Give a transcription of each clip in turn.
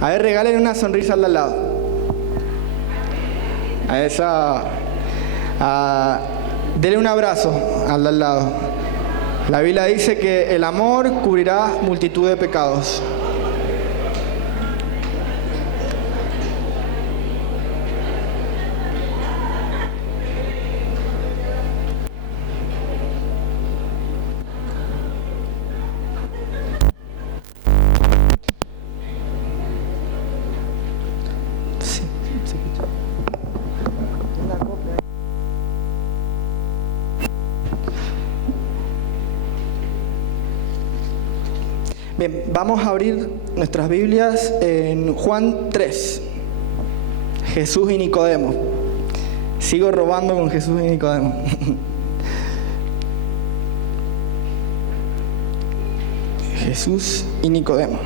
A ver, regalen una sonrisa al de al lado. A esa... Dele un abrazo al de al lado. La Biblia dice que el amor cubrirá multitud de pecados. Bien, vamos a abrir nuestras Biblias en Juan 3. Jesús y Nicodemo. Sigo robando con Jesús y Nicodemo. Jesús y Nicodemo.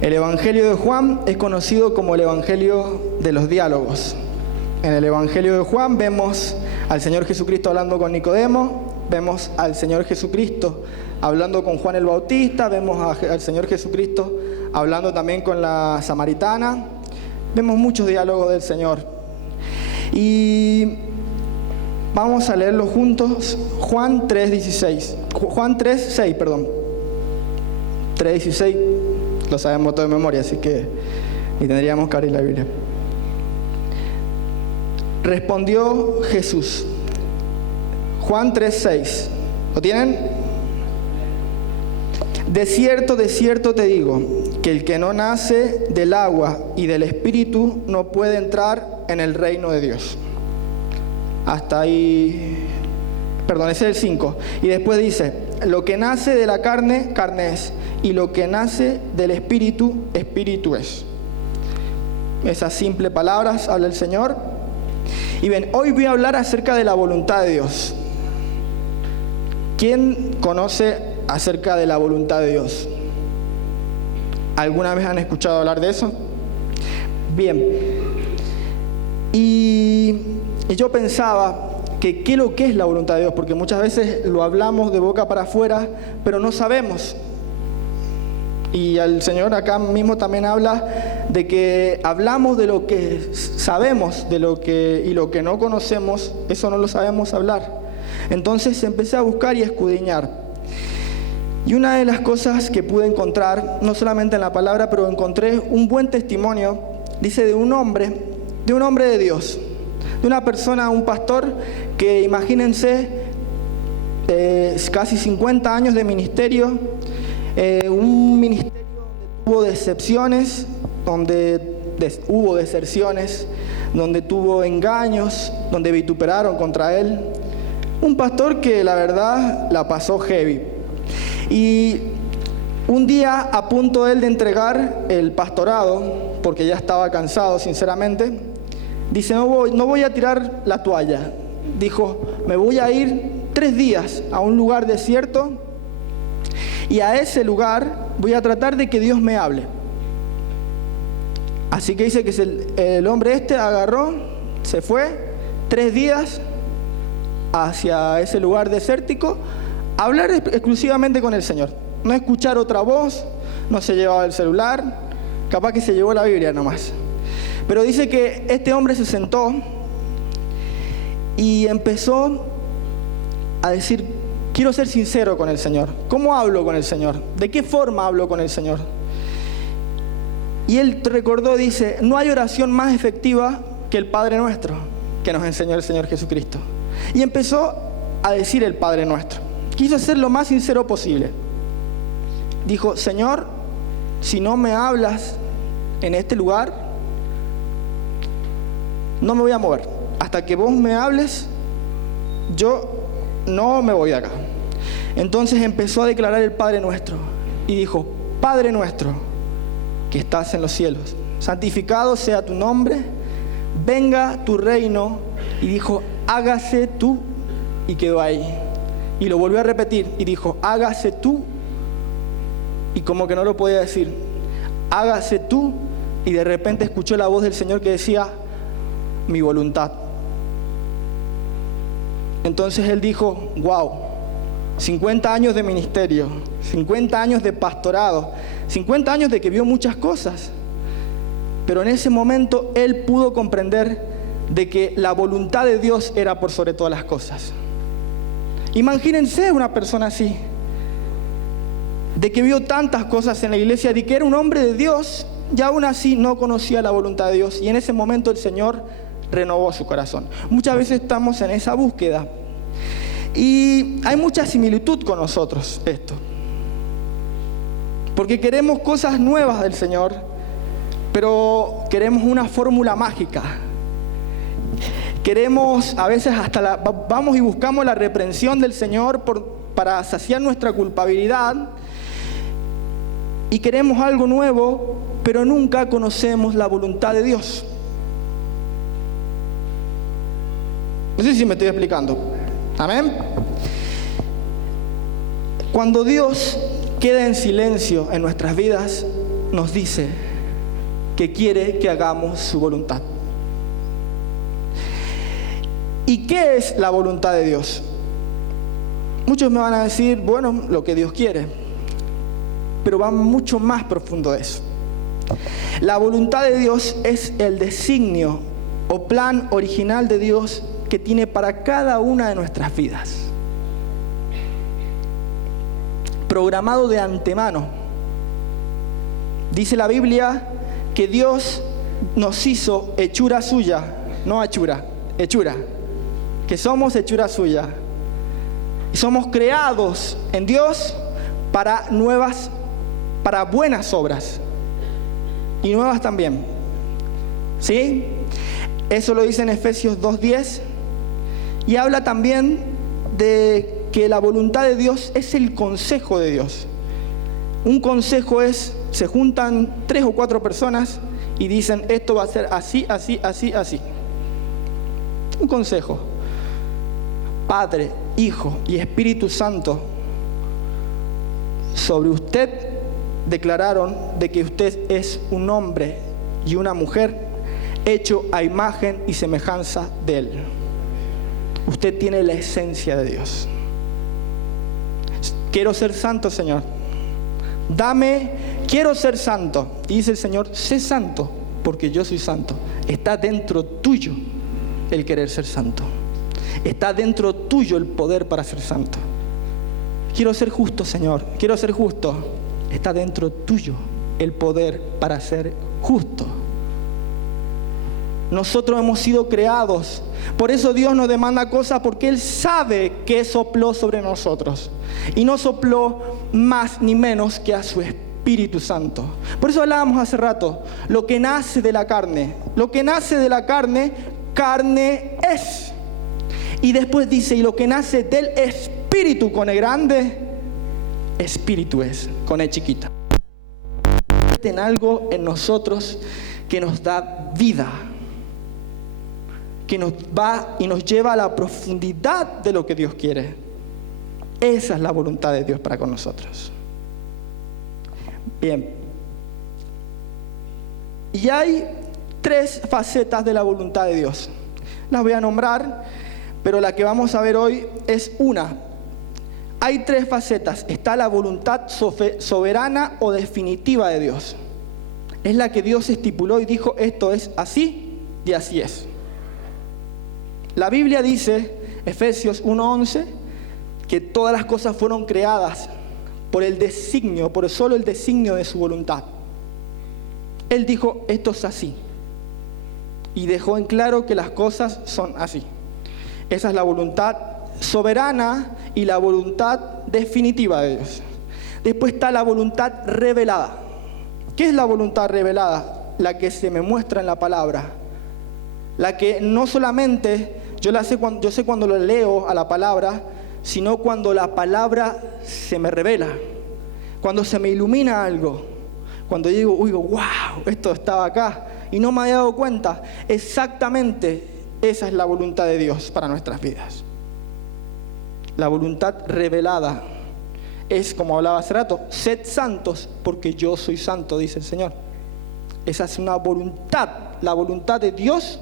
El Evangelio de Juan es conocido como el Evangelio de los diálogos. En el Evangelio de Juan vemos al Señor Jesucristo hablando con Nicodemo, vemos al Señor Jesucristo hablando con Juan el Bautista, vemos al Señor Jesucristo hablando también con la samaritana. Vemos muchos diálogos del Señor. Y vamos a leerlo juntos. Juan 3:16. Juan 3:6, perdón. 3:16 lo sabemos todo de memoria, así que ni tendríamos que abrir la Biblia. Respondió Jesús. Juan 3:6. ¿Lo tienen? De cierto te digo, que el que no nace del agua y del Espíritu no puede entrar en el reino de Dios. Hasta ahí, perdón, ese es el 5. Y después dice, lo que nace de la carne, carne es, y lo que nace del Espíritu, Espíritu es. Esas simples palabras habla el Señor. Y bien, hoy voy a hablar acerca de la voluntad de Dios. ¿Quién conoce acerca de la voluntad de Dios? ¿Alguna vez han escuchado hablar de eso? Bien. Y yo pensaba que qué es lo que es la voluntad de Dios, porque muchas veces lo hablamos de boca para afuera, pero no sabemos. Y el Señor acá mismo también habla de que hablamos de lo que sabemos, y lo que no conocemos, eso no lo sabemos hablar. Entonces empecé a buscar y a escudriñar. Y una de las cosas que pude encontrar, no solamente en la palabra, pero encontré un buen testimonio, dice de un hombre de Dios, de una persona, un pastor, que imagínense, casi 50 años de ministerio, un ministerio donde tuvo decepciones, donde hubo deserciones, donde tuvo engaños, donde vituperaron contra él. Un pastor que la verdad la pasó heavy. Y un día, a punto él de entregar el pastorado, porque ya estaba cansado sinceramente, dice, no voy a tirar la toalla. Dijo, me voy a ir 3 días a un lugar desierto, y a ese lugar voy a tratar de que Dios me hable. Así que dice que el hombre agarró, se fue 3 días hacia ese lugar desértico, a hablar exclusivamente con el Señor, no escuchar otra voz, no se llevaba el celular, capaz que se llevó la Biblia nomás. Pero dice que este hombre se sentó y empezó a decir, quiero ser sincero con el Señor. ¿Cómo hablo con el Señor? ¿De qué forma hablo con el Señor? Y él recordó, dice, no hay oración más efectiva que el Padre Nuestro, que nos enseñó el Señor Jesucristo. Y empezó a decir el Padre Nuestro. Quiso ser lo más sincero posible. Dijo, Señor, si no me hablas en este lugar, no me voy a mover. Hasta que vos me hables, yo no me voy de acá. Entonces empezó a declarar el Padre Nuestro. Y dijo, Padre Nuestro, que estás en los cielos, santificado sea tu nombre, venga tu reino. Y dijo, hágase tú, y quedó ahí. Y lo volvió a repetir y dijo, hágase tú, y como que no lo podía decir, hágase tú, y de repente escuchó la voz del Señor que decía, mi voluntad. Entonces él dijo, wow, 50 años de ministerio, 50 años de pastorado, 50 años de que vio muchas cosas. Pero en ese momento él pudo comprender de que la voluntad de Dios era por sobre todas las cosas. Imagínense una persona así, de que vio tantas cosas en la iglesia, de que era un hombre de Dios y aún así no conocía la voluntad de Dios. Y en ese momento el Señor renovó su corazón. Muchas veces estamos en esa búsqueda y hay mucha similitud con nosotros esto, porque queremos cosas nuevas del Señor, pero queremos una fórmula mágica. Queremos, a veces hasta vamos y buscamos la reprensión del Señor para saciar nuestra culpabilidad, y queremos algo nuevo, pero nunca conocemos la voluntad de Dios. No sé si me estoy explicando. Amén. Cuando Dios queda en silencio en nuestras vidas, nos dice que quiere que hagamos su voluntad. ¿Y qué es la voluntad de Dios? Muchos me van a decir, bueno, lo que Dios quiere, pero va mucho más profundo de eso. La voluntad de Dios es el designio o plan original de Dios que tiene para cada una de nuestras vidas, programado de antemano. Dice la Biblia que Dios nos hizo hechura suya, no hechura, que somos hechura suya. Y somos creados en Dios para buenas obras y nuevas también. ¿Sí? Eso lo dice en Efesios 2:10. Y habla también de que la voluntad de Dios es el consejo de Dios. Un consejo es, se juntan 3 o 4 personas y dicen, esto va a ser así, así, así, así. Un consejo. Padre, Hijo y Espíritu Santo sobre usted declararon de que usted es un hombre y una mujer hecho a imagen y semejanza de Él. Usted tiene la esencia de Dios. Quiero ser santo, Señor. Quiero ser santo. Y dice el Señor, sé santo, porque yo soy santo. Está dentro tuyo el querer ser santo. Está dentro tuyo el poder para ser santo. Quiero ser justo, Señor. Quiero ser justo. Está dentro tuyo el poder para ser justo. Nosotros hemos sido creados. Por eso Dios nos demanda cosas, porque Él sabe que sopló sobre nosotros. Y no sopló más ni menos que a su Espíritu Santo. Por eso hablábamos hace rato, lo que nace de la carne. Lo que nace de la carne, carne es. Y después dice, y lo que nace del Espíritu con E grande, Espíritu es, con E chiquita. En algo en nosotros que nos da vida, que nos va y nos lleva a la profundidad de lo que Dios quiere. Esa es la voluntad de Dios para con nosotros. Bien. Y hay 3 facetas de la voluntad de Dios. Las voy a nombrar, pero la que vamos a ver hoy es una. Hay 3 facetas. Está la voluntad soberana o definitiva de Dios. Es la que Dios estipuló y dijo, esto es así y así es. La Biblia dice, Efesios 1:11, que todas las cosas fueron creadas por el designio, por solo el designio de su voluntad. Él dijo, esto es así. Y dejó en claro que las cosas son así. Esa es la voluntad soberana y la voluntad definitiva de Dios. Después está la voluntad revelada. ¿Qué es la voluntad revelada? La que se me muestra en la palabra. La que no solamente yo sé cuando lo leo a la palabra, sino cuando la palabra se me revela, cuando se me ilumina algo, cuando yo digo, wow, esto estaba acá y no me había dado cuenta. Exactamente esa es la voluntad de Dios para nuestras vidas. La voluntad revelada es, como hablaba hace rato, sed santos porque yo soy santo, dice el Señor. Esa es una voluntad, la voluntad de Dios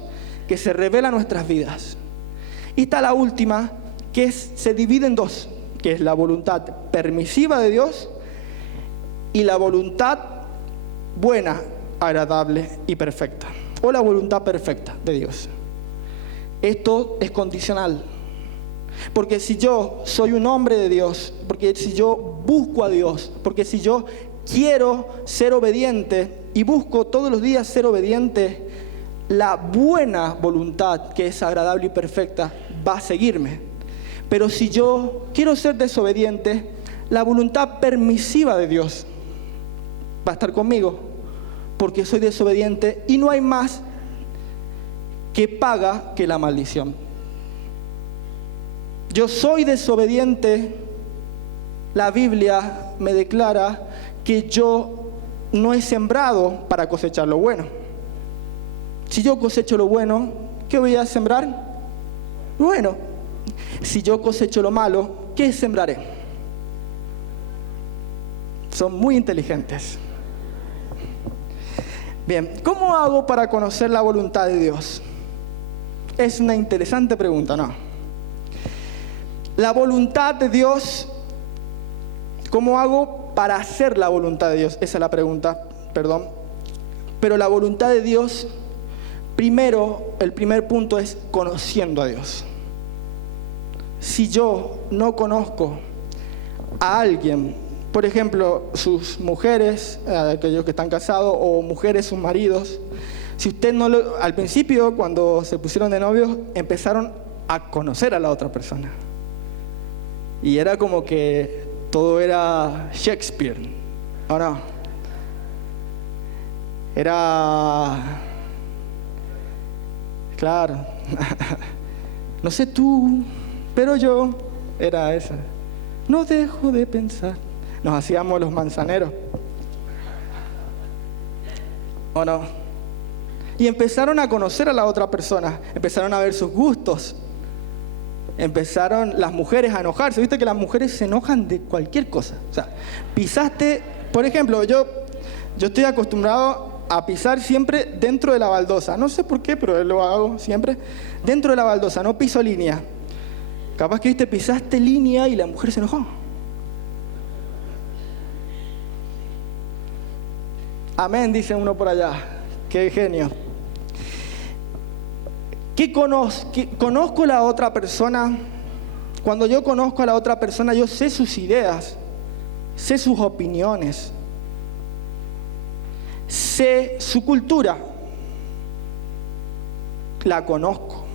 que se revela en nuestras vidas. Y está la última, que se divide en 2. que es la voluntad permisiva de Dios y la voluntad buena, agradable y perfecta, o la voluntad perfecta de Dios. Esto es condicional, porque si yo soy un hombre de Dios, porque si yo busco a Dios, porque si yo quiero ser obediente y busco todos los días ser obediente, la buena voluntad, que es agradable y perfecta, va a seguirme. Pero si yo quiero ser desobediente, la voluntad permisiva de Dios va a estar conmigo, porque soy desobediente y no hay más que paga que la maldición. Yo soy desobediente, la Biblia me declara que yo no he sembrado para cosechar lo bueno. Si yo cosecho lo bueno, ¿qué voy a sembrar? Bueno. Si yo cosecho lo malo, ¿qué sembraré? Son muy inteligentes. Bien, ¿cómo hago para conocer la voluntad de Dios? Es una interesante pregunta, ¿no? La voluntad de Dios, ¿cómo hago para hacer la voluntad de Dios? Esa es la pregunta, perdón. Pero la voluntad de Dios, primero, el primer punto es conociendo a Dios. Si yo no conozco a alguien, por ejemplo, sus mujeres, aquellos que están casados, o mujeres, sus maridos, si usted no lo, al principio, cuando se pusieron de novios, empezaron a conocer a la otra persona. Y era como que todo era Shakespeare, ¿o no? Era... Claro. No sé tú, pero yo... Era esa. No dejo de pensar. Nos hacíamos los manzaneros, ¿o no? Y empezaron a conocer a la otra persona. Empezaron a ver sus gustos. Empezaron las mujeres a enojarse. Viste que las mujeres se enojan de cualquier cosa. O sea, pisaste... Por ejemplo, yo estoy acostumbrado a pisar siempre dentro de la baldosa. No sé por qué, pero lo hago siempre. Dentro de la baldosa, no piso línea. Capaz que viste, pisaste línea y la mujer se enojó. Amén, dice uno por allá. Qué genio. Conozco a la otra persona. Cuando yo conozco a la otra persona, yo sé sus ideas, sé sus opiniones, sé su cultura. La conozco.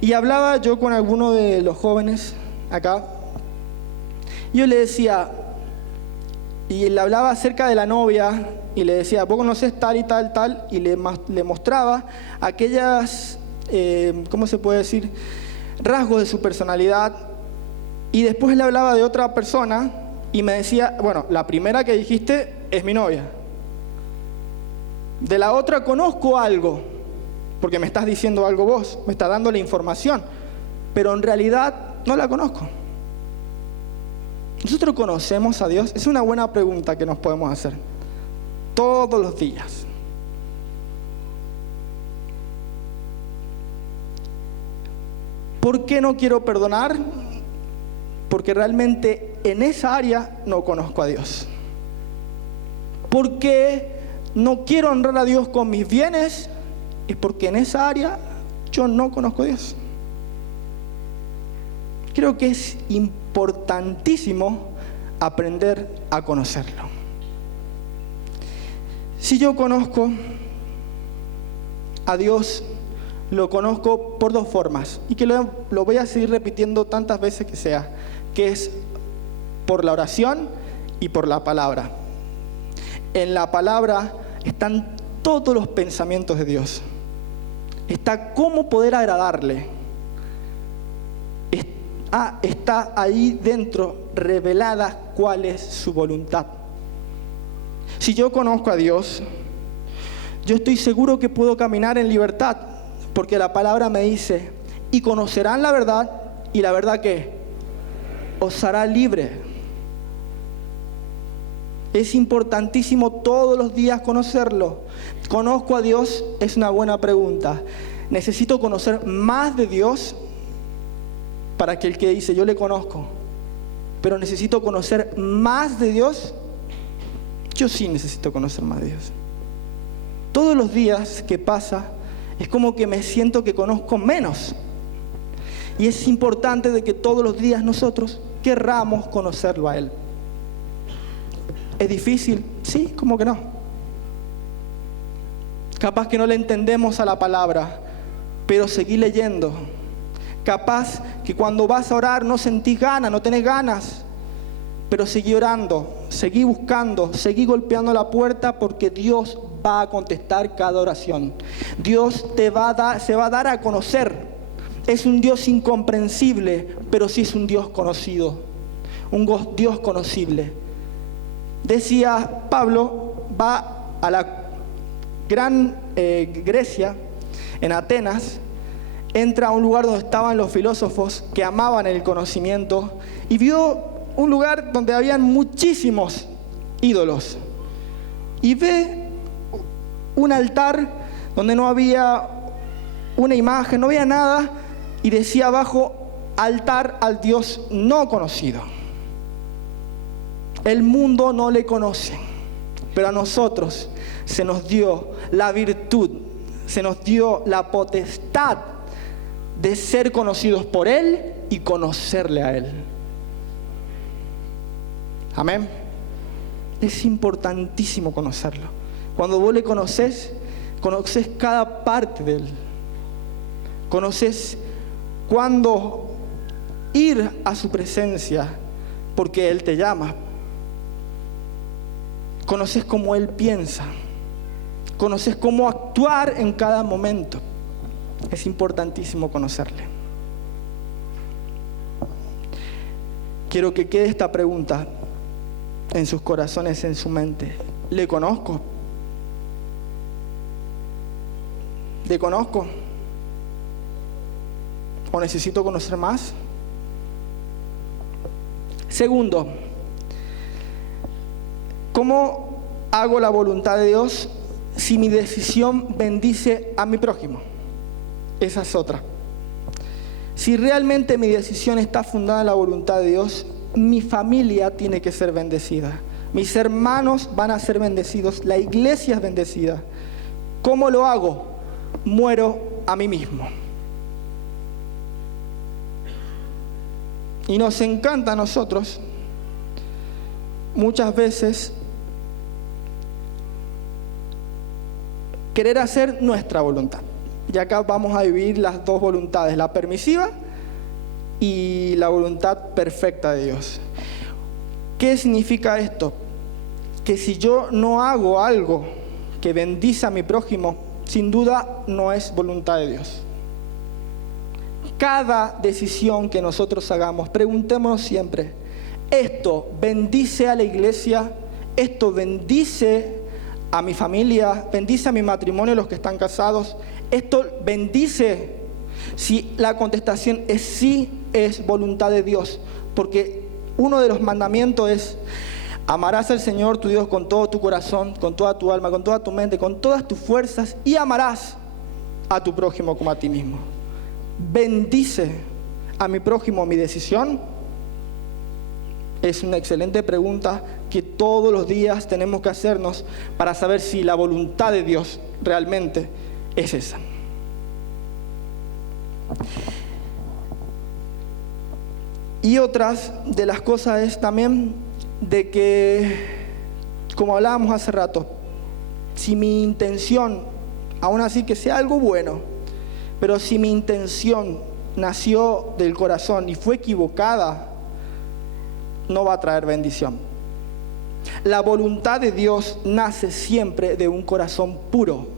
Y hablaba yo con alguno de los jóvenes acá. Yo le decía, y le hablaba acerca de la novia, y le decía, vos conocés tal y tal, tal, y le mostraba aquellas, ¿cómo se puede decir?, rasgos de su personalidad. Y después le hablaba de otra persona, y me decía, bueno, la primera que dijiste es mi novia. De la otra conozco algo, porque me estás diciendo algo vos, me estás dando la información, pero en realidad no la conozco. ¿Nosotros conocemos a Dios? Es una buena pregunta que nos podemos hacer todos los días. ¿Por qué no quiero perdonar? Porque realmente en esa área no conozco a Dios. ¿Por qué no quiero honrar a Dios con mis bienes? Es porque en esa área yo no conozco a Dios. Creo que es importantísimo aprender a conocerlo. Si yo conozco a Dios, lo conozco por dos formas, y que lo voy a seguir repitiendo tantas veces que sea, que es por la oración y por la palabra. En la palabra están todos los pensamientos de Dios. Está cómo poder agradarle. Está ahí dentro revelada cuál es su voluntad. Si yo conozco a Dios, yo estoy seguro que puedo caminar en libertad, porque la palabra me dice, y conocerán la verdad, y la verdad ¿qué? Os hará libre. Es importantísimo todos los días conocerlo. ¿Conozco a Dios? Es una buena pregunta. Necesito conocer más de Dios para que el que dice, yo le conozco, pero necesito conocer más de Dios. Yo sí necesito conocer más de Dios. Todos los días que pasa, es como que me siento que conozco menos. Y es importante de que todos los días nosotros querramos conocerlo a Él. ¿Es difícil? Sí, ¿cómo que no? Capaz que no le entendemos a la palabra, pero seguí leyendo. Capaz que cuando vas a orar no sentís ganas, no tenés ganas, pero seguí orando, seguí buscando, seguí golpeando la puerta, porque Dios va a contestar cada oración. Dios se va a dar a conocer. Es un Dios incomprensible, pero sí es un Dios conocido, un Dios conocible. Decía Pablo, va a la gran Grecia, en Atenas, entra a un lugar donde estaban los filósofos que amaban el conocimiento y vio un lugar donde habían muchísimos ídolos. Y ve un altar donde no había una imagen, no había nada, y decía abajo: altar al Dios no conocido. El mundo no le conoce, pero a nosotros se nos dio la virtud, se nos dio la potestad de ser conocidos por Él y conocerle a Él. Amén. Es importantísimo conocerlo. Cuando vos le conoces cada parte de Él. Conoces cuándo ir a su presencia, porque Él te llama. Conoces cómo Él piensa. Conoces cómo actuar en cada momento. Es importantísimo conocerle. Quiero que quede esta pregunta en sus corazones, en su mente. ¿Le conozco? ¿Le conozco? ¿O necesito conocer más? Segundo, ¿cómo hago la voluntad de Dios si mi decisión bendice a mi prójimo? Esa es otra. Si realmente mi decisión está fundada en la voluntad de Dios, mi familia tiene que ser bendecida. Mis hermanos van a ser bendecidos. La iglesia es bendecida. ¿Cómo lo hago? Muero a mí mismo. Y nos encanta a nosotros muchas veces querer hacer nuestra voluntad. Y acá vamos a vivir las dos voluntades, la permisiva y la voluntad perfecta de Dios. ¿Qué significa esto? Que si yo no hago algo que bendice a mi prójimo, sin duda no es voluntad de Dios. Cada decisión que nosotros hagamos, preguntémonos siempre: ¿esto bendice a la iglesia? ¿Esto bendice a mi familia? ¿Bendice a mi matrimonio, los que están casados? ¿Esto bendice? Si la contestación es sí, es voluntad de Dios. Porque uno de los mandamientos es: amarás al Señor tu Dios con todo tu corazón, con toda tu alma, con toda tu mente, con todas tus fuerzas, y amarás a tu prójimo como a ti mismo. ¿Bendice a mi prójimo mi decisión? Es una excelente pregunta que todos los días tenemos que hacernos para saber si la voluntad de Dios realmente es esa. Y otras de las cosas es también de que, como hablábamos hace rato, si mi intención, aún así que sea algo bueno, pero si mi intención nació del corazón y fue equivocada, no va a traer bendición. La voluntad de Dios nace siempre de un corazón puro,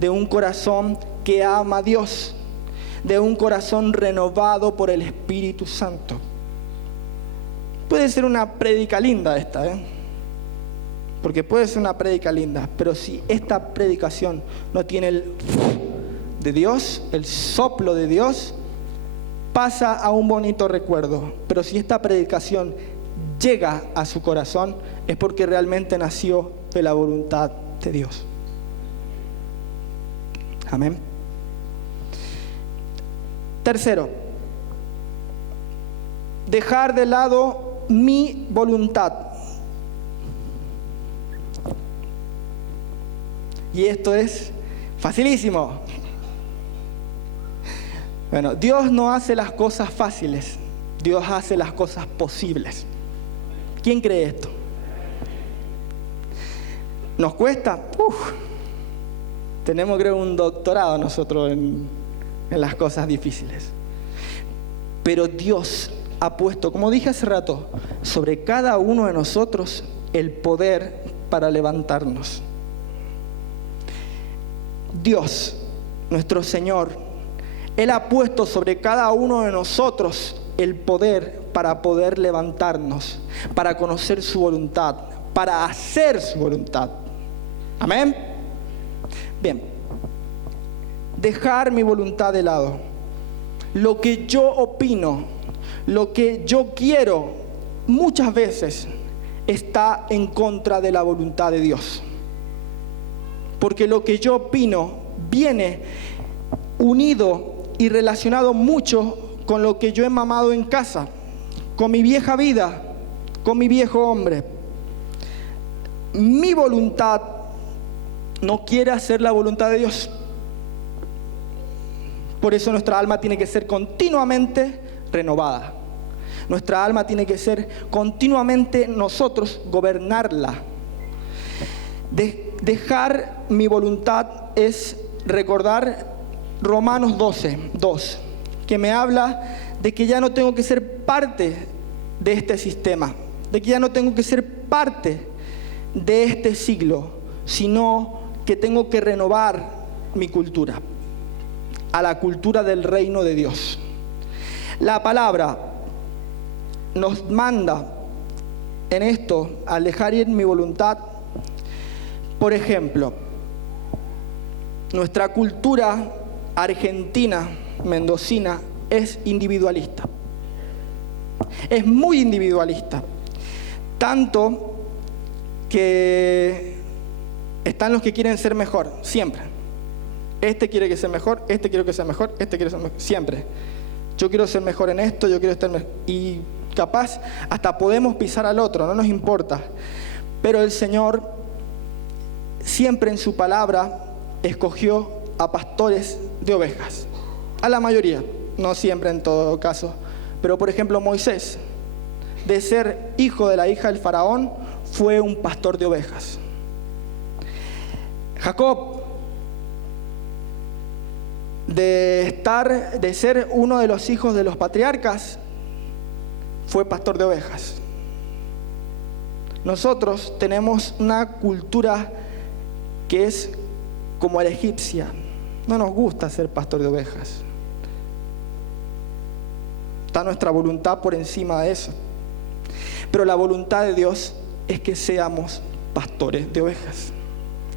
de un corazón que ama a Dios, de un corazón renovado por el Espíritu Santo. Puede ser una prédica linda esta, porque puede ser una prédica linda, pero si esta predicación no tiene el de Dios, el soplo de Dios, pasa a un bonito recuerdo. Pero si esta predicación llega a su corazón, es porque realmente nació de la voluntad de Dios. Amén. Tercero, dejar de lado mi voluntad. Y esto es facilísimo. Bueno, Dios no hace las cosas fáciles, Dios hace las cosas posibles. ¿Quién cree esto? ¿Nos cuesta? Tenemos, creo, un doctorado nosotros en las cosas difíciles. Pero Dios ha puesto, como dije hace rato, sobre cada uno de nosotros el poder para levantarnos. Dios, nuestro Señor, Él ha puesto sobre cada uno de nosotros el poder para poder levantarnos, para conocer su voluntad, para hacer su voluntad. Amén. Bien, dejar mi voluntad de lado. Lo que yo opino, lo que yo quiero, muchas veces está en contra de la voluntad de Dios. Porque lo que yo opino viene unido y relacionado mucho con lo que yo he mamado en casa, con mi vieja vida, con mi viejo hombre. Mi voluntad no quiere hacer la voluntad de Dios. Por eso nuestra alma tiene que ser continuamente renovada. Nuestra alma tiene que ser continuamente nosotros gobernarla. Dejar mi voluntad es recordar Romanos 12:2, que me habla de que ya no tengo que ser parte de este sistema, de que ya no tengo que ser parte de este siglo, sino que tengo que renovar mi cultura a la cultura del reino de Dios. La palabra nos manda en esto, al dejar ir mi voluntad. Por ejemplo, nuestra cultura argentina, mendocina, es individualista. Es muy individualista. Tanto que están los que quieren ser mejor, siempre. Este quiere que sea mejor, este quiere que sea mejor, este quiere ser mejor, siempre. Yo quiero ser mejor en esto, yo quiero estar mejor. Y capaz hasta podemos pisar al otro, no nos importa. Pero el Señor siempre en su palabra escogió a pastores de ovejas. A la mayoría, no siempre en todo caso. Pero por ejemplo Moisés, de ser hijo de la hija del faraón, fue un pastor de ovejas. Jacob, de ser uno de los hijos de los patriarcas, fue pastor de ovejas. Nosotros tenemos una cultura que es como la egipcia. No nos gusta ser pastor de ovejas. Está nuestra voluntad por encima de eso. Pero la voluntad de Dios es que seamos pastores de ovejas.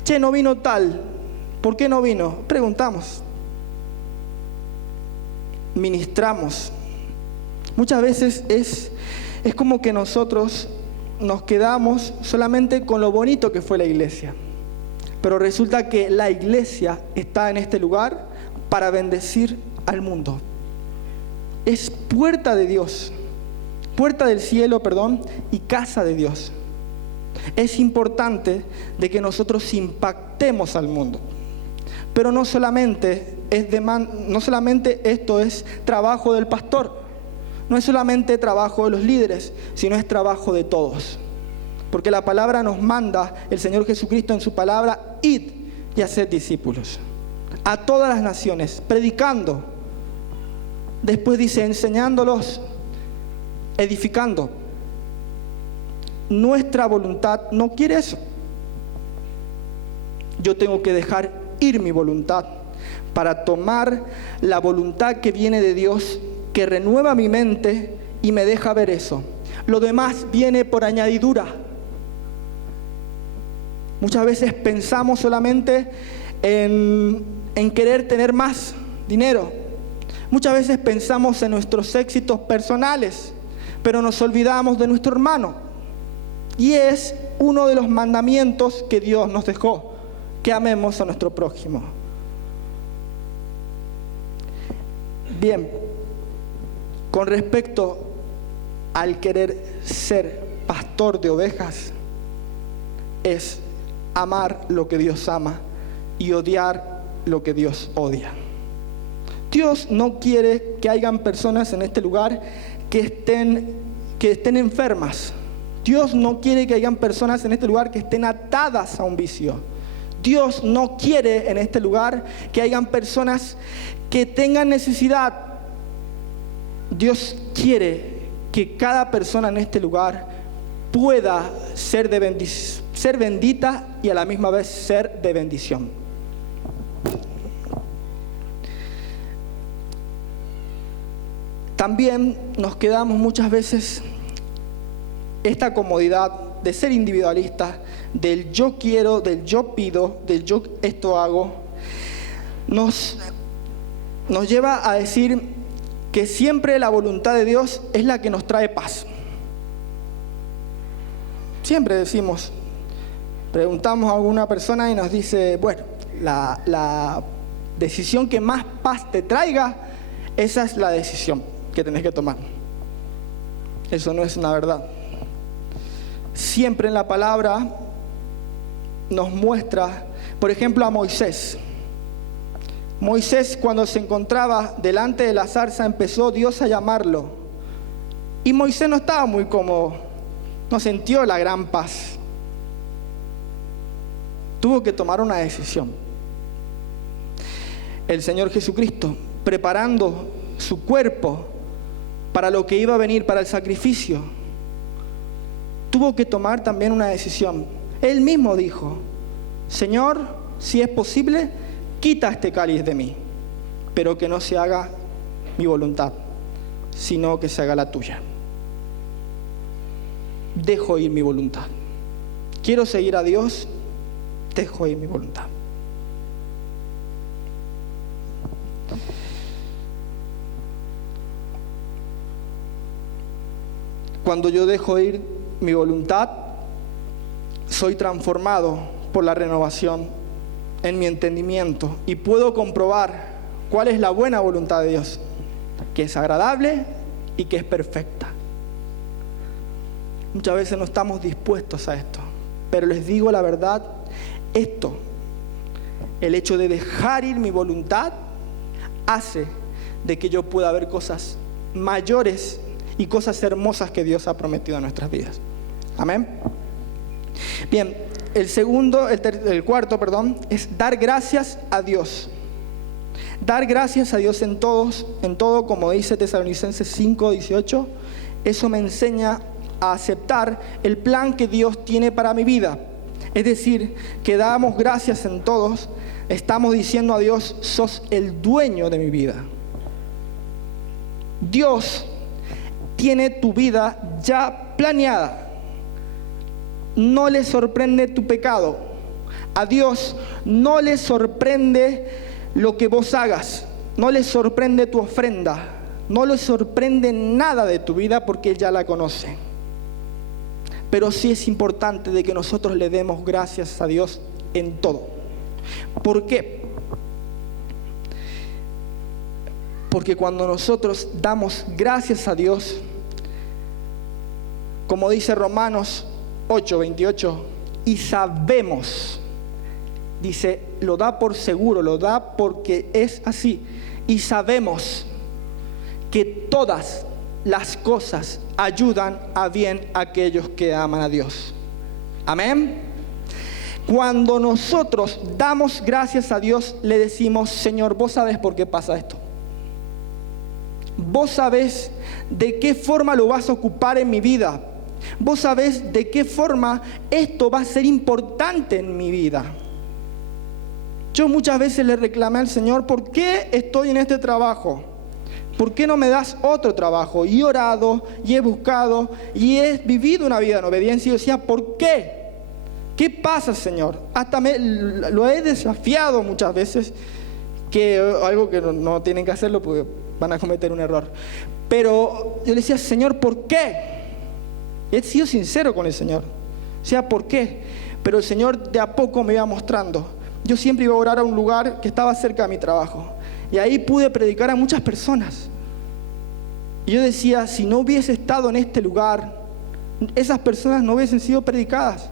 Che, no vino tal. ¿Por qué no vino? Preguntamos. Ministramos. Muchas veces es como que nosotros nos quedamos solamente con lo bonito que fue la iglesia. Pero resulta que la iglesia está en este lugar para bendecir al mundo. Es puerta de Dios, puerta del cielo, y casa de Dios. Es importante de que nosotros impactemos al mundo. Pero no solamente esto es trabajo del pastor, no es solamente trabajo de los líderes, sino es trabajo de todos. Porque la palabra nos manda, el Señor Jesucristo en su palabra, id y haced discípulos a todas las naciones, predicando. Después dice, enseñándolos, edificando. Nuestra voluntad no quiere eso. Yo tengo que dejar ir mi voluntad para tomar la voluntad que viene de Dios, que renueva mi mente y me deja ver eso. Lo demás viene por añadidura. Muchas veces pensamos solamente en querer tener más dinero. Muchas veces pensamos en nuestros éxitos personales, pero nos olvidamos de nuestro hermano. Y es uno de los mandamientos que Dios nos dejó, que amemos a nuestro prójimo. Bien, con respecto al querer ser pastor de ovejas es amar lo que Dios ama y odiar lo que Dios odia. Dios no quiere que hayan personas en este lugar que estén enfermas. Dios no quiere que hayan personas en este lugar que estén atadas a un vicio. Dios no quiere en este lugar que hayan personas que tengan necesidad. Dios quiere que cada persona en este lugar pueda ser bendita y a la misma vez ser de bendición. También nos quedamos muchas veces esta comodidad de ser individualistas, del yo quiero, del yo pido, del yo esto hago, nos lleva a decir que siempre la voluntad de Dios es la que nos trae paz. Siempre decimos, preguntamos a alguna persona y nos dice, bueno, la decisión que más paz te traiga, esa es la decisión que tenés que tomar. Eso no es una verdad. Siempre en la palabra nos muestra, por ejemplo, a Moisés. Moisés, cuando se encontraba delante de la zarza, empezó Dios a llamarlo. Y Moisés no estaba muy cómodo, no sintió la gran paz. Tuvo que tomar una decisión. El Señor Jesucristo, preparando su cuerpo para lo que iba a venir, para el sacrificio, tuvo que tomar también una decisión. Él mismo dijo, Señor, si es posible, quita este cáliz de mí, pero que no se haga mi voluntad, sino que se haga la tuya. Dejo ir mi voluntad. Quiero seguir a Dios, dejo ir mi voluntad. Cuando yo dejo ir mi voluntad, soy transformado por la renovación en mi entendimiento y puedo comprobar cuál es la buena voluntad de Dios, que es agradable y que es perfecta. Muchas veces no estamos dispuestos a esto, pero les digo la verdad, el hecho de dejar ir mi voluntad hace de que yo pueda ver cosas mayores y cosas hermosas que Dios ha prometido a nuestras vidas. Amén. Bien, el cuarto, es dar gracias a Dios. Dar gracias a Dios en todo, como dice Tesalonicenses 5:18. Eso me enseña a aceptar el plan que Dios tiene para mi vida. Es decir, que damos gracias en todos, estamos diciendo a Dios, sos el dueño de mi vida. Dios tiene tu vida ya planeada. No le sorprende tu pecado. A Dios no le sorprende lo que vos hagas. No le sorprende tu ofrenda. No le sorprende nada de tu vida porque Él ya la conoce. Pero sí es importante de que nosotros le demos gracias a Dios en todo. ¿Por qué? Porque cuando nosotros damos gracias a Dios, como dice Romanos 8:28, y sabemos, dice, lo da por seguro, lo da porque es así, y sabemos que todas las cosas ayudan a bien a aquellos que aman a Dios. Amén. Cuando nosotros damos gracias a Dios, le decimos, Señor, vos sabés por qué pasa esto. Vos sabés de qué forma lo vas a ocupar en mi vida. Vos sabés de qué forma esto va a ser importante en mi vida. Yo muchas veces le reclamé al Señor, ¿por qué estoy en este trabajo? ¿Por qué no me das otro trabajo? Y he orado, y he buscado, y he vivido una vida en obediencia. Y yo decía, ¿por qué? ¿Qué pasa, Señor? Hasta lo he desafiado muchas veces, que algo que no tienen que hacerlo porque van a cometer un error. Pero yo le decía, Señor, ¿por qué? He sido sincero con el Señor. O sea, ¿por qué? Pero el Señor de a poco me iba mostrando. Yo siempre iba a orar a un lugar que estaba cerca de mi trabajo. Y ahí pude predicar a muchas personas. Y yo decía, si no hubiese estado en este lugar, esas personas no hubiesen sido predicadas.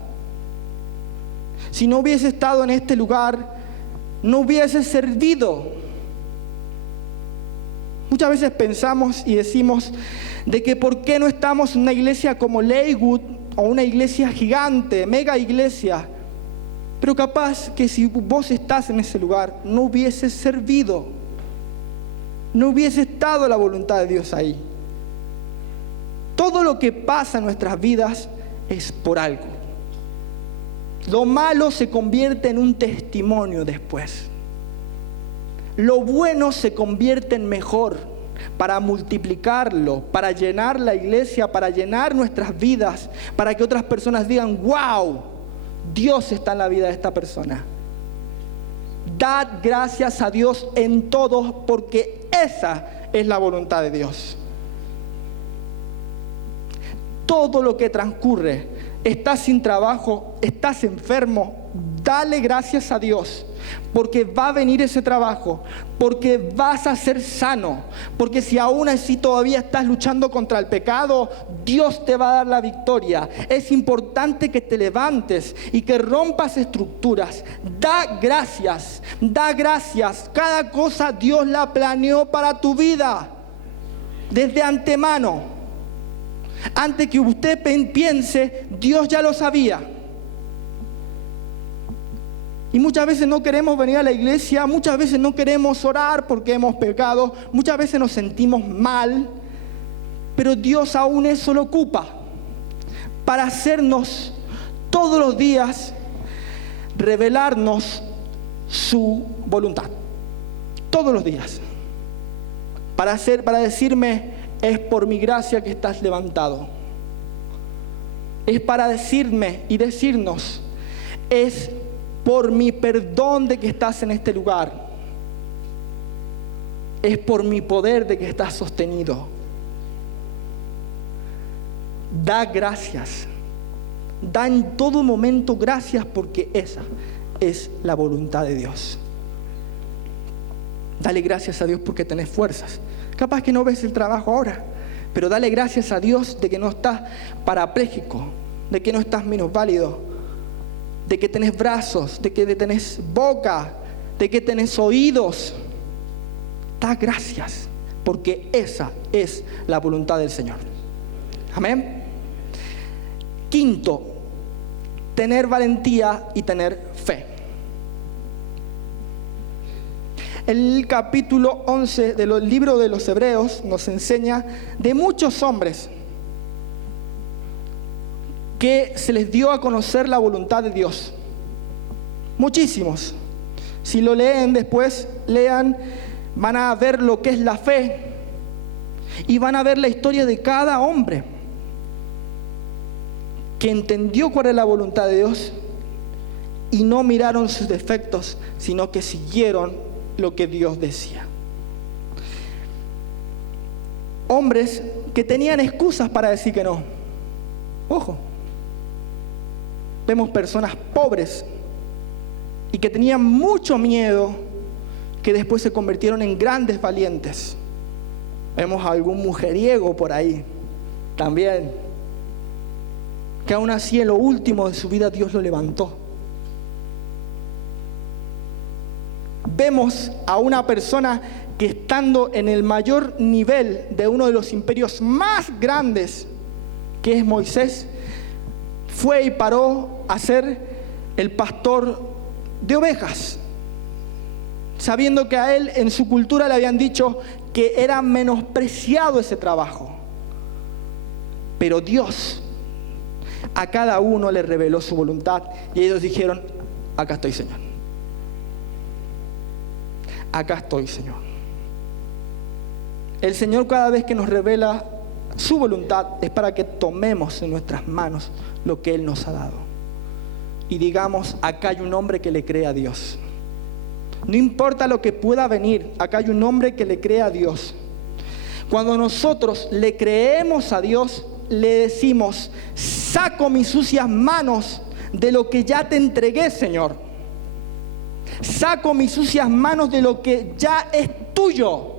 Si no hubiese estado en este lugar, no hubiese servido. Muchas veces pensamos y decimos de que por qué no estamos en una iglesia como Lakewood o una iglesia gigante, mega iglesia. Pero capaz que si vos estás en ese lugar, no hubiese servido. No hubiese estado la voluntad de Dios ahí. Todo lo que pasa en nuestras vidas es por algo. Lo malo se convierte en un testimonio después. Lo bueno se convierte en mejor para multiplicarlo, para llenar la iglesia, para llenar nuestras vidas, para que otras personas digan, wow, Dios está en la vida de esta persona. Dad gracias a Dios en todo, porque esa es la voluntad de Dios. Todo lo que transcurre, estás sin trabajo, estás enfermo, dale gracias a Dios, porque va a venir ese trabajo, porque vas a ser sano, porque si aún así todavía estás luchando contra el pecado, Dios te va a dar la victoria. Es importante que te levantes y que rompas estructuras. Da gracias, da gracias. Cada cosa Dios la planeó para tu vida desde antemano. Antes que usted piense, Dios ya lo sabía. Y muchas veces no queremos venir a la iglesia, muchas veces no queremos orar porque hemos pecado, muchas veces nos sentimos mal, pero Dios aún eso lo ocupa para hacernos todos los días revelarnos su voluntad. Todos los días. Para decirme, es por mi gracia que estás levantado. Es para decirme y decirnos, es por mi perdón de que estás en este lugar. Es por mi poder de que estás sostenido. Da gracias. Da en todo momento gracias, porque esa es la voluntad de Dios. Dale gracias a Dios porque tenés fuerzas. Capaz que no ves el trabajo ahora, pero dale gracias a Dios de que no estás parapléjico, de que no estás minusválido, de que tenés brazos, de que tenés boca, de que tenés oídos. Da gracias, porque esa es la voluntad del Señor. Amén. Quinto, tener valentía y tener fe. El capítulo 11 del libro de los Hebreos nos enseña de muchos hombres que se les dio a conocer la voluntad de Dios. Muchísimos. Si lo leen después, lean, van a ver lo que es la fe y van a ver la historia de cada hombre que entendió cuál es la voluntad de Dios y no miraron sus defectos, sino que siguieron lo que Dios decía. Hombres que tenían excusas para decir que no. Ojo. Vemos personas pobres y que tenían mucho miedo, que después se convirtieron en grandes valientes. Vemos a algún mujeriego por ahí también, que aún así en lo último de su vida Dios lo levantó. Vemos a una persona que, estando en el mayor nivel de uno de los imperios más grandes, que es Moisés, fue y paró a ser el pastor de ovejas, sabiendo que a él en su cultura le habían dicho que era menospreciado ese trabajo. Pero Dios a cada uno le reveló su voluntad y ellos dijeron, acá estoy, Señor. Acá estoy, Señor. El Señor, cada vez que nos revela su voluntad, es para que tomemos en nuestras manos lo que Él nos ha dado y digamos, acá hay un hombre que le cree a Dios. No importa lo que pueda venir, acá hay un hombre que le cree a Dios. Cuando nosotros le creemos a Dios, le decimos, saco mis sucias manos de lo que ya te entregué, Señor. Saco mis sucias manos de lo que ya es tuyo,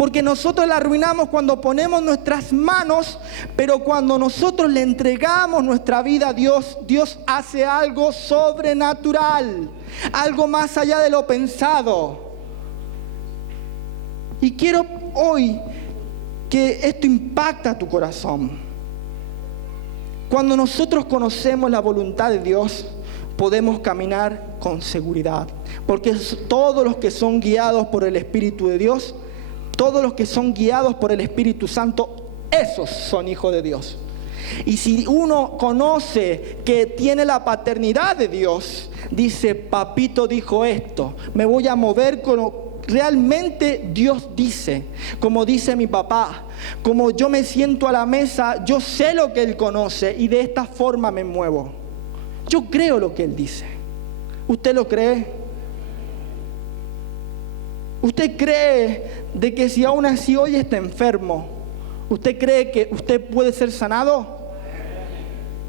Porque nosotros la arruinamos cuando ponemos nuestras manos, pero cuando nosotros le entregamos nuestra vida a Dios, Dios hace algo sobrenatural, algo más allá de lo pensado. Y quiero hoy que esto impacta tu corazón. Cuando nosotros conocemos la voluntad de Dios, podemos caminar con seguridad. Porque todos los que son guiados por el Espíritu de Dios, todos los que son guiados por el Espíritu Santo, esos son hijos de Dios. Y si uno conoce que tiene la paternidad de Dios, dice, papito dijo esto, me voy a mover con lo realmente Dios dice, como dice mi papá, como yo me siento a la mesa, yo sé lo que Él conoce y de esta forma me muevo. Yo creo lo que Él dice. ¿Usted lo cree? ¿Usted cree de que si aún así hoy está enfermo, usted cree que usted puede ser sanado?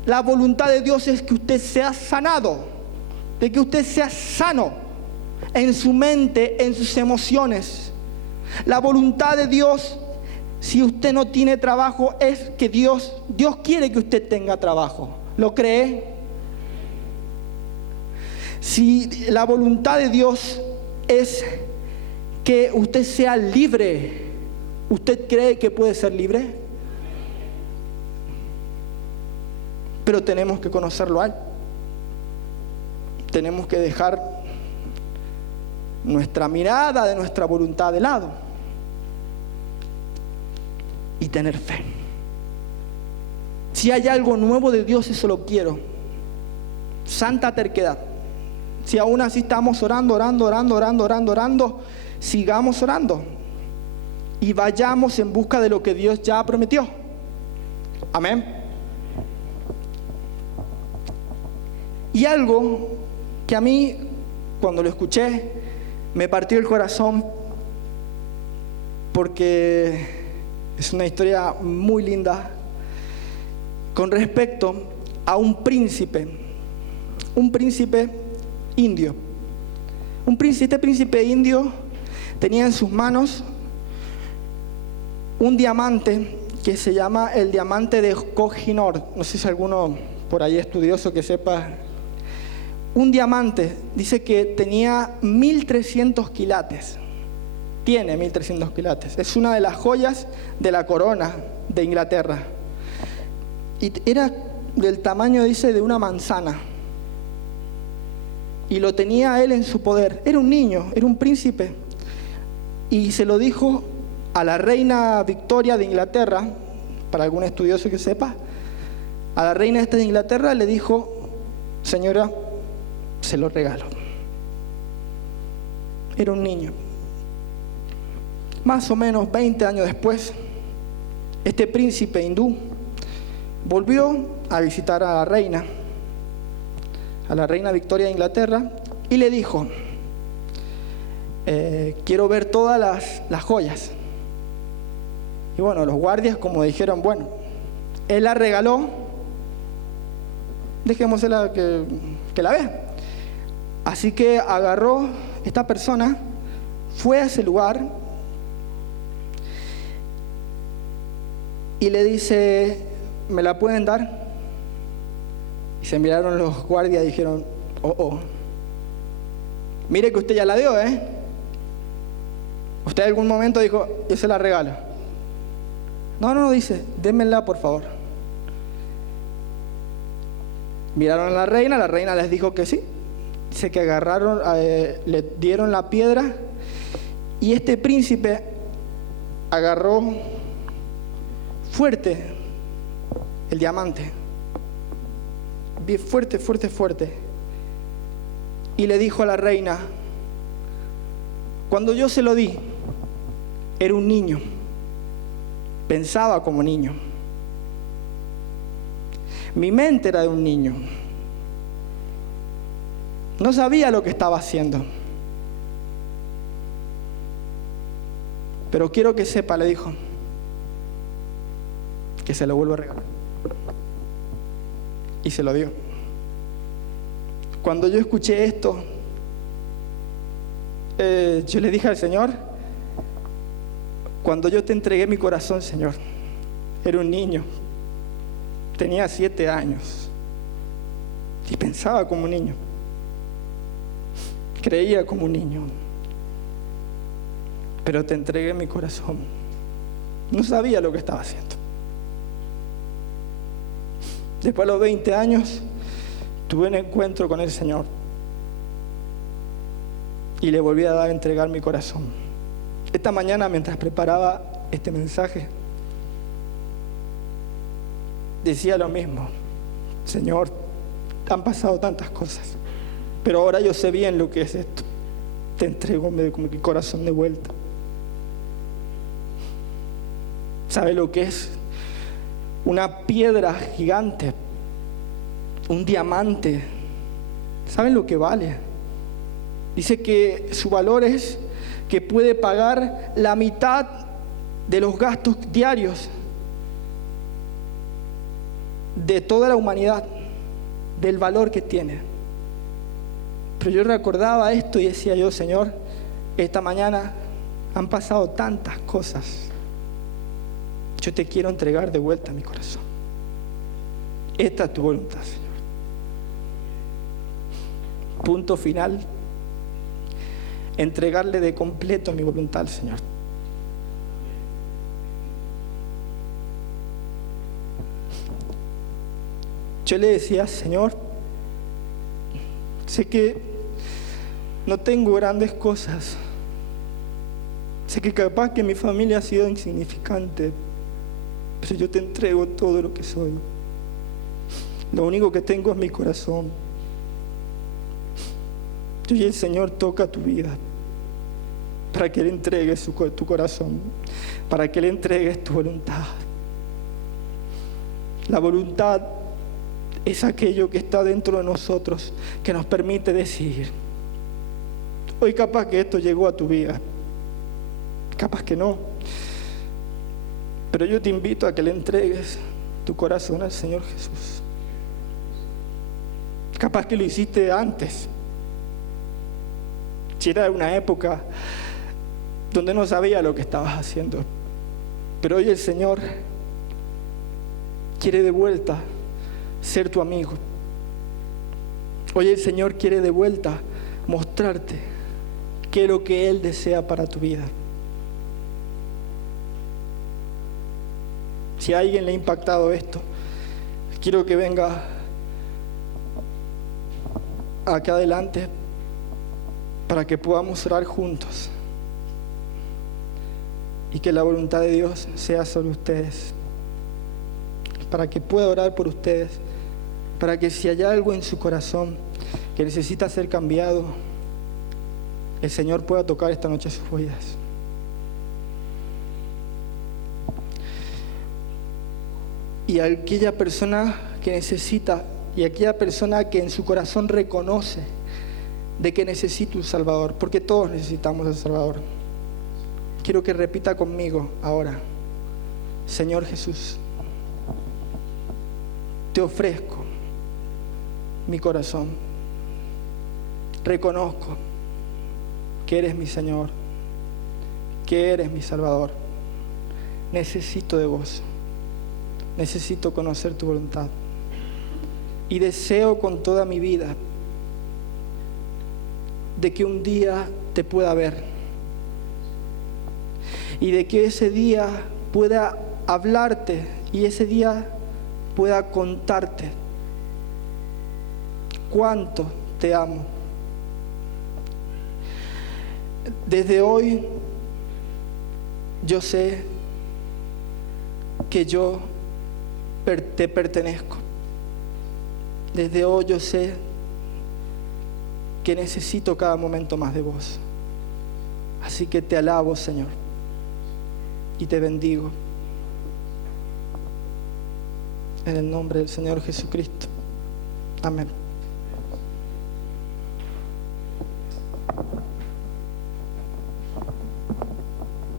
La voluntad de Dios es que usted sea sanado, de que usted sea sano en su mente, en sus emociones. La voluntad de Dios, si usted no tiene trabajo, es que Dios quiere que usted tenga trabajo. ¿Lo cree? Si la voluntad de Dios es que usted sea libre, ¿usted cree que puede ser libre? Pero tenemos que conocerlo a Él. Tenemos que dejar nuestra mirada de nuestra voluntad de lado y tener fe. Si hay algo nuevo de Dios, eso lo quiero. Santa terquedad. Si aún así estamos orando, sigamos orando y vayamos en busca de lo que Dios ya prometió. Amén. Y algo que a mí, cuando lo escuché, me partió el corazón, porque es una historia muy linda con respecto a un príncipe indio. Este príncipe indio tenía en sus manos un diamante que se llama el diamante de Koh-i-Noor. No sé si alguno por ahí estudioso que sepa. Un diamante, dice que tenía 1300 quilates. Tiene 1300 quilates. Es una de las joyas de la corona de Inglaterra. Y era del tamaño, dice, de una manzana. Y lo tenía él en su poder. Era un niño, era un príncipe. Y se lo dijo a la reina Victoria de Inglaterra, para algún estudioso que sepa. A la reina esta de Inglaterra le dijo, señora, se lo regalo. Era un niño. Más o menos 20 años después, este príncipe hindú volvió a visitar a la reina Victoria de Inglaterra, y le dijo, quiero ver todas las joyas. Y bueno, los guardias como dijeron, bueno, él la regaló, dejémosela que la vea. Así que agarró esta persona, fue a ese lugar y le dice, ¿me la pueden dar? Y se miraron los guardias y dijeron, oh. Mire que usted ya la dio, ¿eh? Usted en algún momento dijo, yo se la regalo. No, dice, démenla por favor. Miraron a la reina les dijo que sí. Dice que agarraron, le dieron la piedra y este príncipe agarró fuerte el diamante. Bien fuerte. Y le dijo a la reina, cuando yo se lo di, era un niño. Pensaba como niño. Mi mente era de un niño. No sabía lo que estaba haciendo. Pero quiero que sepa, le dijo, que se lo vuelvo a regalar. Y se lo dio. Cuando yo escuché esto, yo le dije al Señor, Cuando yo te entregué mi corazón, Señor, era un niño, tenía 7 años y pensaba como un niño, creía como un niño, pero te entregué mi corazón. No sabía lo que estaba haciendo. Después de los 20 años, tuve un encuentro con el Señor y le volví a entregar mi corazón. Esta mañana, mientras preparaba este mensaje, decía lo mismo. Señor, han pasado tantas cosas, pero ahora yo sé bien lo que es esto. Te entrego mi corazón de vuelta. ¿Sabe lo que es? Una piedra gigante, un diamante. ¿Saben lo que vale? Dice que su valor es que puede pagar la mitad de los gastos diarios de toda la humanidad, del valor que tiene. Pero yo recordaba esto y decía yo, Señor, esta mañana han pasado tantas cosas. Yo te quiero entregar de vuelta mi corazón. Esta es tu voluntad, Señor. Punto final. Entregarle de completo mi voluntad al Señor. Yo le decía, Señor, sé que no tengo grandes cosas. Sé que capaz que mi familia ha sido insignificante, pero yo te entrego todo lo que soy. Lo único que tengo es mi corazón. Y el Señor toca tu vida para que le entregues tu corazón, para que le entregues tu voluntad. La voluntad es aquello que está dentro de nosotros, que nos permite decidir. Hoy capaz que esto llegó a tu vida, capaz que no, pero yo te invito a que le entregues tu corazón al Señor Jesús. Capaz que lo hiciste antes, si era una época donde no sabía lo que estabas haciendo, pero hoy el Señor quiere de vuelta ser tu amigo. Hoy el Señor quiere de vuelta mostrarte qué es lo que Él desea para tu vida. Si a alguien le ha impactado esto, quiero que venga acá adelante para que podamos orar juntos y que la voluntad de Dios sea sobre ustedes, para que pueda orar por ustedes, para que si hay algo en su corazón que necesita ser cambiado, el Señor pueda tocar esta noche sus vidas. Y aquella persona que necesita, y aquella persona que en su corazón reconoce de que necesita un Salvador, porque todos necesitamos un Salvador, quiero que repita conmigo ahora: Señor Jesús, te ofrezco mi corazón. Reconozco que eres mi Señor, que eres mi Salvador. Necesito de vos. Necesito conocer tu voluntad. Y deseo con toda mi vida de que un día te pueda ver. Y de que ese día pueda hablarte y ese día pueda contarte cuánto te amo. Desde hoy yo sé que yo te pertenezco. Desde hoy yo sé que necesito cada momento más de vos. Así que te alabo, Señor, y te bendigo en el nombre del Señor Jesucristo. Amén.